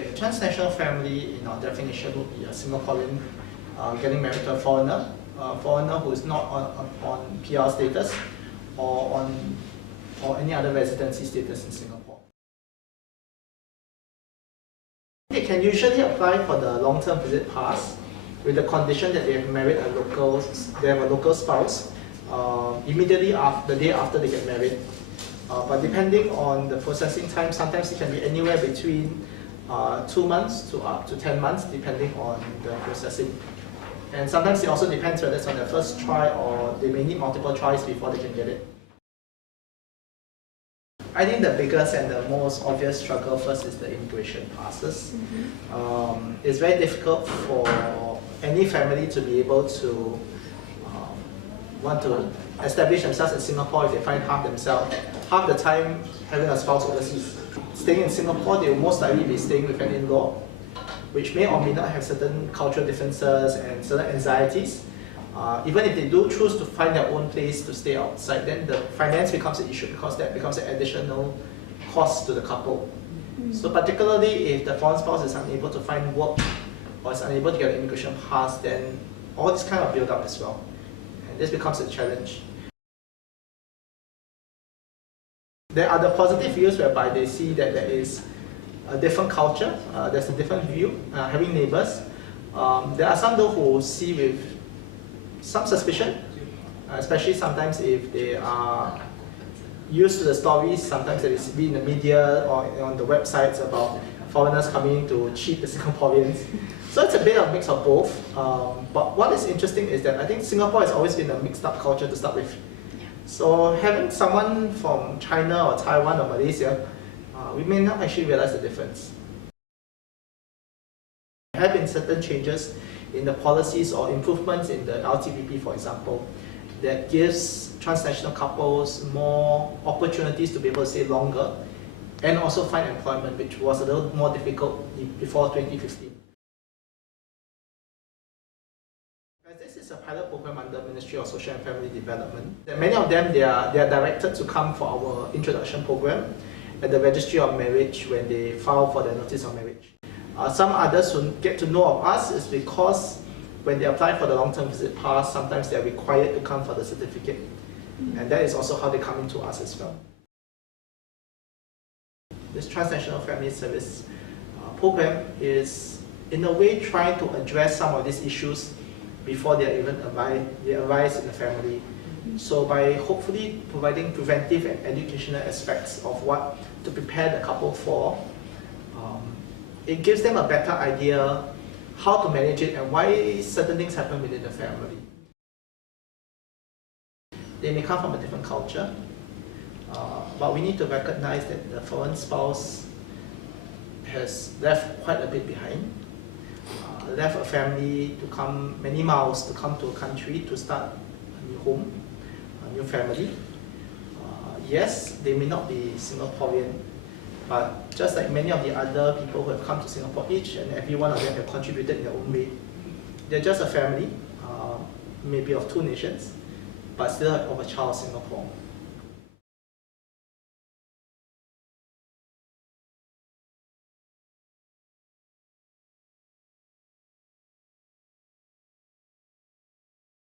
A transnational family, in our definition, would be a Singaporean getting married to a foreigner who is not on PR status or any other residency status in Singapore. They can usually apply for the long-term visit pass with the condition that they have married they have a local spouse immediately after the day after they get married. But depending on the processing time, sometimes it can be anywhere between 2 months to up to 10 months, depending on the processing. And sometimes it also depends whether it's on their first try or they may need multiple tries before they can get it. I think the biggest and the most obvious struggle first is the immigration passes. It's very difficult for any family to be able to want to establish themselves in Singapore if they find half the time having a spouse overseas. Staying in Singapore, they will most likely be staying with an in-law, which may or may not have certain cultural differences and certain anxieties. Even if they do choose to find their own place to stay outside, then the finance becomes an issue because that becomes an additional cost to the couple. So particularly if the foreign spouse is unable to find work or is unable to get an immigration pass, then all this kind of build up as well. And this becomes a challenge. There are the positive views whereby they see that there is a different culture, there's a different view, having neighbors. There are some though who see with some suspicion, especially sometimes if they are used to the stories, sometimes that is in the media or on the websites about foreigners coming to cheat the Singaporeans. So it's a bit of mix of both. But what is interesting is that I think Singapore has always been a mixed up culture to start with. So having someone from China or Taiwan or Malaysia, we may not actually realize the difference. There have been certain changes in the policies or improvements in the LTPP, for example, that gives transnational couples more opportunities to be able to stay longer and also find employment, which was a little more difficult before 2015. This is a pilot program under Ministry of Social and Family Development. Many of them, they are directed to come for our introduction program at the Registry of Marriage when they file for their notice of marriage. Some others who get to know of us is because when they apply for the long-term visit pass, sometimes they are required to come for the certificate. And that is also how they come into us as well. This Transnational Family Service program is in a way trying to address some of these issues before they arise in the family. So by hopefully providing preventive and educational aspects of what to prepare the couple for, it gives them a better idea how to manage it and why certain things happen within the family. They may come from a different culture, but we need to recognize that the foreign spouse has left quite a bit behind, left a family to come many miles to come to a country to start a new home, a new family. Yes, they may not be Singaporean, but just like many of the other people who have come to Singapore, each and every one of them have contributed in their own way. They're just a family, maybe of two nations, but still of a child of Singapore.